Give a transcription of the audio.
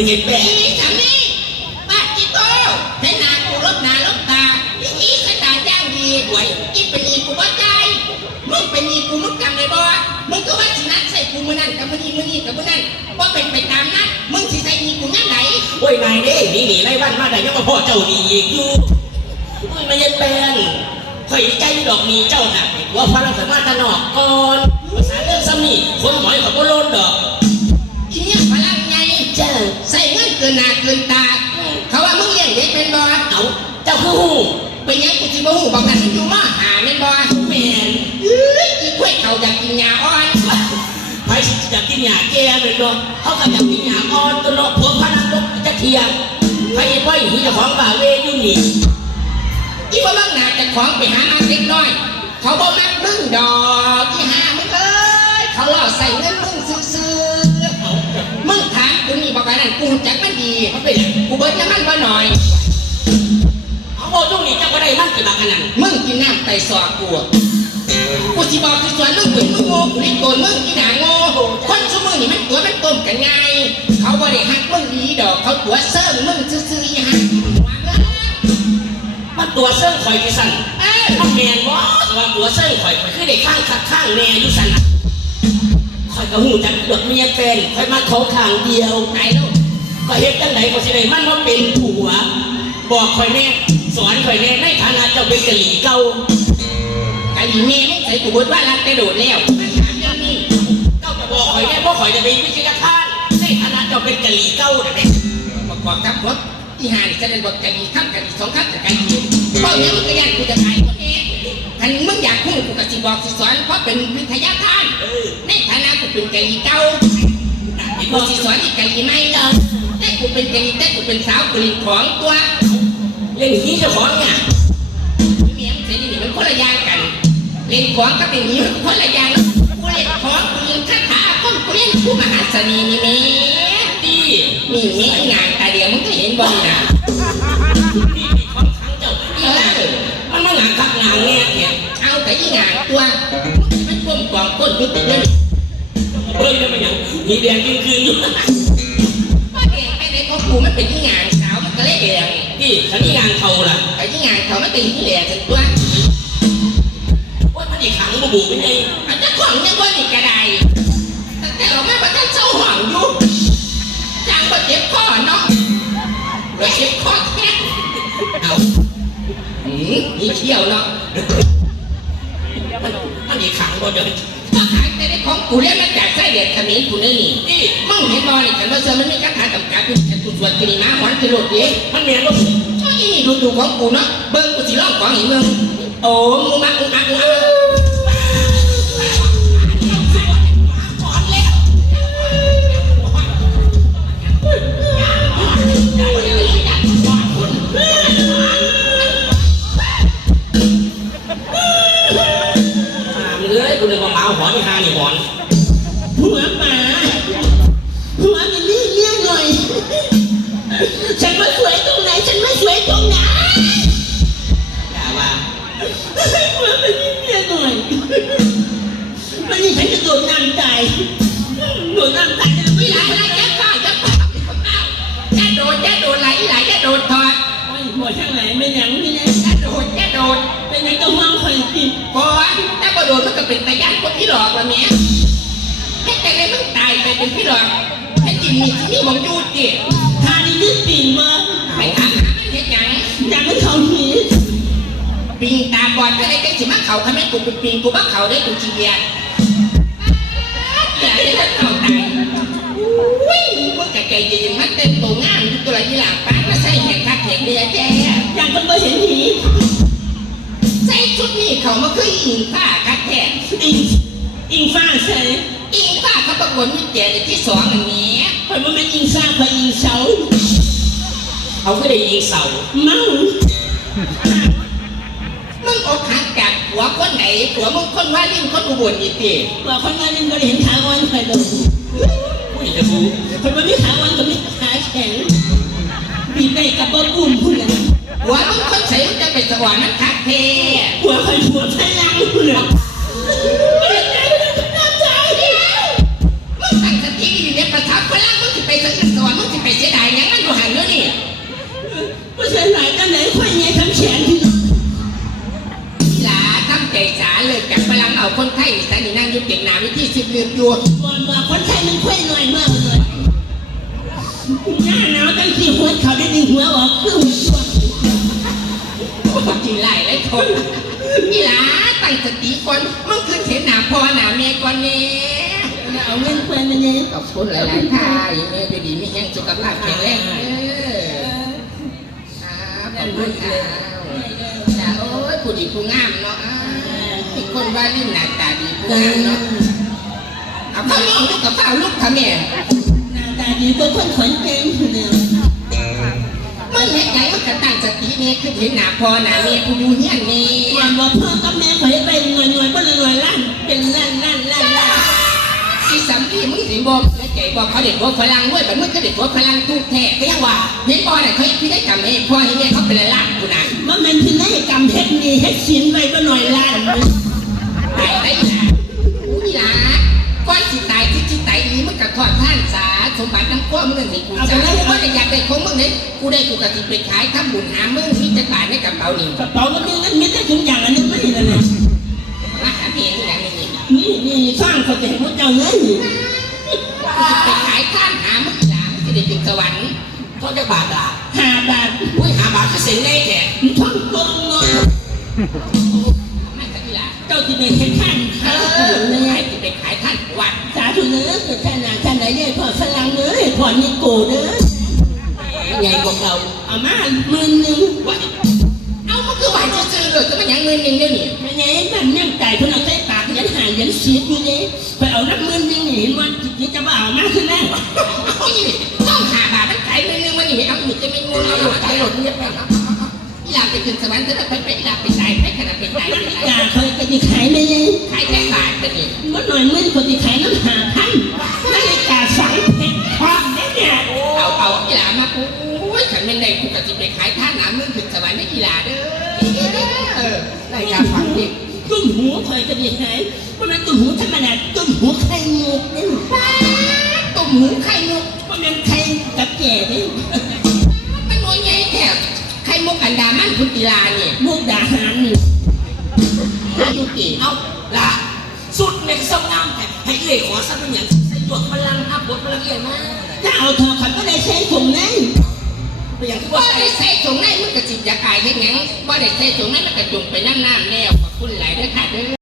ไม่เห็นแปลอีสามีบ้านจิโต้ให้นากูลบหนาลบตาอีอีสตาจ้างดีหวยอีเป็นอีกูว่าใจมึงเป็นอีกูมึงจำได้บ่มึงก็ว่าสินัดใส่กูมือนั่นกับมือนี้มือนี้กับมือนั่นว่าเป็นไปตามนั้นมึงสิใส่อีกูงั้นไหนโอ้ยนายเด้หนีหนีไล่บ้านมาได้ยังมาพ่อเจ้าดีอีกอยู่โอ้ยไม่เห็นแปลงข่อยใจดอกมีเจ้าน่ะว่าพลังสามารถตะนอกก่อน นเกินหน้าเกินตา เขาว่ามึงเลี้ยงเด็กเป็นบ่เอาเจ้าคือหูเป็นยังกูสิบ่ฮู้บอกกันมึงอยู่มาหาแม่นบ่แม่นเอ้ยอีกล้วยเขาอยากกินยาอ่อนไปอยากกินหญ้าแก่เลยเนาะเขาก็อยากกินหญ้าอ่อนตัวเนาะพวกพนันลกจะเทียงไปไปหีเจ้าของบ่าเวอยู่นี่อีบ่มึงน่าจะของไปหามาเล็กน้อย เขาบ่มักมึงดอกอีหามึงเอ้ยเขาล่อใส่เงินมึงซื่อๆมึงถามกูนี่ นั่นกูรู้จักมันดีมันเป็นหยังกูเบิดน้ำมันบ่หน่อยเอาโอ้ตรงนี้เจ้าก็ได้มันกี่บาทกันนั่นมึงกินน้ำไตสอกกูอะกูสิบอกคือส่วนมึงเหมือนมึงโง่กูนี่โกนมึงอีหนาโง่คนชั่วมือนี่มันตัวมันต้มกันไงเขาบ่ได้ฮักมึงดีดอกเขาตัวเซิร์มึงซื่อๆอีหักหัวเงินมันตัวเส้นข่อยที่สั่นเออมันแมนบ่ว่าตัวเส้นข่อยข่อยคือได้ข้างคักข้างแน่อยู่สั่นน่ะข่อย ก็หูจักดอกเมียแฟนข่อยมาเขาขางเดียวไหนลูกก็เฮ็ดจังไดก็สิได้มันบ่เป็นผัว บอกข่อยแน่สอนข่อยแน่ในฐานะเจ้าเป็นกะหรี่เก่าไอ้เมียมึงใส่กูบดว่ารักแต่โดดแล้วมันถามเรื่องนี้เจ้าก็บอกข่อยแน่บ่ข่อยจะเป็นวิทยาทานในฐานะเจ้าเป็นกะหรี่เก่าน่ะเด้ประกอบกับรถที่หานจะเล่นบทกันอีขั้นกันอีสองขั้นกันกันอีกเพราะงั้นมึงก็ยันกูจะตายคนเองคันมึงอยากพูดกูก็สิบอกสิสอนเพราะเป็นวิทยาทานเออใน เป็นกะหรี่เก่าเห็นกูบ่สิสอนอีกกะหรี่ไม่เดิมแต่กูเป็นกะหรี่แต่กูเป็นสาวกะหรี่ของตัวเล่นหีเจ้าของเนี่ยเมียมึงเสียนี่มันคนละอย่างกัน เล่นของกับเป็นนี้มันคนละอย่างแล้วกูเล่นของกูเล่นคาถาคนกูเล่นกูมหาเสน่ห์นี่แม่ดีนี่แม่งานตาเดียวมึงก็เห็นบ่นี่นะดีมีความขังเจ้าอีหยังมันมาหลังคักหลังแน่เนี่ยเอาแต่ยี่งานตัวมันก้มกองก้นยุติเลย เฮ้ยแล้วมันหยังหีแดงคืนคืนอยู่ว่าแดงไปไหนของกูมันเป็นยี่งานสาวมันก็เลยแดงที่ฉันนี่งานเขาล่ะแต่ยี่งานเขาไมันเป็นยี่แดงถึงตัวว่ามันอีกขังบ่บุเป็นไงอันนั้นของยังว่านี่กระไดแต่เราไม่ประทันเศร้าหวังอยู่จางบ่เจ็บคอเนาะเราเจ็บคอแท้เอาหืมนี่เที่ยวเนาะมันมันอีกขังบ่เดิน แต่ได้ของกูเรียกมาจากไส้เด็ดขมิ้นกูนี่นี่นี่มึงเห็นบอลนี่กันว่าเสือมันมีคาถากำกับอยู่แค่ตุ่ส่วนกิริมาหวานกิโลดเดีมันแม่นบ่ก็อีนี่ดูดูของกูเนาะเบิ้งกูสิร้องของอีมึงโอ้มึงมามึงมามึงมา อนอีห่านี่หอนหัวหมาหัวมินนี่เลี้ยงหน่อย ฉันไม่สวยตรงไหน ฉันไม่สวยตรงไหนด่าว่าหัวมินนี่เลี้ยงหน่อยมันนี่ฉันจะโดนน้ำตายโดนน้ำตายจะไม่ร้าว ก็เป็นตะย่านคนที่หลอกละเมียให้แต่เลยมึงตายไปเป็นพี่หลอกให้จิมมีที่นี่มองยูดดิทานี่ดื้อปีนมาไปถามหามันเฮ็ดหยังอยากให้เขาหนีปิงตาบอดก็ได้จังสิมาเขาทำให้กูเป็นปิงกูมาเขาได้กูจีเดีย เขามาคืออิงฟ้าคักแท้อิงอิงฟ้าใส่อิงฟ้าเขาประกวดมิตรแกที่สองอันนี้คอยมันเป็นอิงซ่าคออิงเสาเขาก็ได้ยิงเสาเมามึงอกหักจากผัวคนไหนผัวมึงคนว่าลิ่งคนอุบลนี่ติว่าคนงานนึงก็เห็นขางวันคอยดูผู้หญิงจะฟูคนมันไมีขาวันก็ไมีขาแข็งบีบได้กับบ่บุ่มพุ่นน่ะ ผัวมึงคนใส่มึงจะเป็นสวรรค์มันคักแท้หัวคอยหัวพลังพุ่นน่ะมึงตั้งสติอยู่เนี่ยประทับพลังมึงจะไปสังสวรรค์มึงจะไปเสียดายหยังมันอยู่ห่างเดี๋ยวนี้ผู้ชายหลายกันไหนค่อยเงี้ยทำแขนที่หลาทำใจสาเลยจากพลังเอาคนไข้นี่สานี่นั่งอยู่เก่งหนาวิธีสิบเลือนอยู่ก่อนว่าคนไทยมันค่อยหน่อยมากเลยหน้าหนาวตั้งสี่หัวเขาได้ดึงหัวออกคือหัว ช่วงบอกจริงไล่ไล่คนนี่หลาตั้งสติก่อนมึงขึ้นเห็นหนาพ่อหนาแม่ก่อนเนี่ยเอาเงินเพื่อนมาเนี่ยขอบคุณหลายๆค่ะยังแม่อยู่ดีมีแห้งสุขภาพแข็งแรงเออครับขอบคุณค่ะจ้าโอ้ยผู้ดีผู้งามเนาะอ้าวมีคนว่าลิ้นหน้าตาดีผู้งามเนาะเอาข้าวมองลูกกับข้าวลูกค่ะแม่หน้าตาดีกว่าคนขอนแก่นเนี่ยมัน เห็นยังมันก็ตั้งสติเนี่ยคือเห็นหน้าพ่อหน้าแม่ผู้อยู่เฮียนนี่ก่อนว่าพ่อกับแม่ข่อยไปหน่วยหน่วยก็เลยหน่วยล้านเป็นล้านล้านล้านล้านอีสัมพีมึงสิบอกและใจบอกเขาเด็กว่าฝรั่งด้ยแบบมึงก็เด็กว่าฝรั่งทุกแท้ก็ยังว่าเห็นพ่อเนี่ยเขาพิธีกรรมให้พ่อให้แม่เขาเป็นล้านกูนายมันเป็นพินัยกรรมเทคนิคเฮ็ดศิลไปก็หน่อยล้านตายได้ สาสมบัติน้ำก้อมึงนี่กูจะไม่ว่าอยากได้ของมึงเนี่ยกูได้กูกะติไปขายทำบุญหามึงมีแต่บาทในกระเป๋านี่กระเป๋ามันมีเงินมีแต่ทุกอย่างอันนี้ไม่ได้เลยมาหาเมียนี่นะนี่นี่นี่นี่สร้างเขาจะให้พวกเจ้าเงินไปขายท่านหามึงหลามึงจะได้ถึงสวรรค์เขาจะบาดอะห้าบาทอุ้ยหาบาดก็เสียงได้แท้ท่องกงเนาะไม่สักทีละเจ้าที่ไปเฮ็ดท่านเอเขาอเลขายยไปขายท่านวัดสาธุเนื้อสุดท่านนะท่านไหนเนี่ยพอฝรั่งเนื้อ พอนิโกเนื้อใหญ่กว่าเราเอามาหมื่นหนึ่งว่าเอามันคือหวานซื่อๆเลยก็มันยังเงินหนึ่งเนี่ยนี่ไม่ไงมันยังไก่คนเอาใส่ปากยันหายยันเสียอยู่นี่ไปเอาน้ำมือนี่หนีมันจิตจะบ้าเอามาขึ้นแล้วเอาอีนี่ต้องหาบาทมันขายเงินหนึ่งมันนี่เอาอีกจะไม่งงเอาขายหลดเนี่ยไปเอาอีหลาไปขึ้นสวรรค์จะได้ไปไปอีหลาไปตายไปขนาดไปตายไปตายกาเคยก็จะขายไม่ไงขายายเพราะนั้นจุ่มหูธรรมดาจุ่มหูไข่มุกนี่ตุ่มหูไข่มุกเพราะนั้นไข่กับแก่นี่มันน้อยใหญ่แท้ไข่มุกอันดามันพุทธิลาเนี่ยมุกดาหารนี่ยุติเอาละสุดในสงามแต่ให้เอ๋ขอสักเป็นอย่างใส่หยวกพลังอัพบทพลังเอ๋มากถ้าเอาทองคำก็ได้ใช้ถุงนั้นเป็นอย่างที่ว่าว่าได้ใส่ตรงไหนมันก็จิตอยากอายเฮ็ดหยังว่าได้ใส่ตรงไหนมันก็จงไปน้ำน้ำแนวขอบคุณหลายเด้อค่ะเด้อ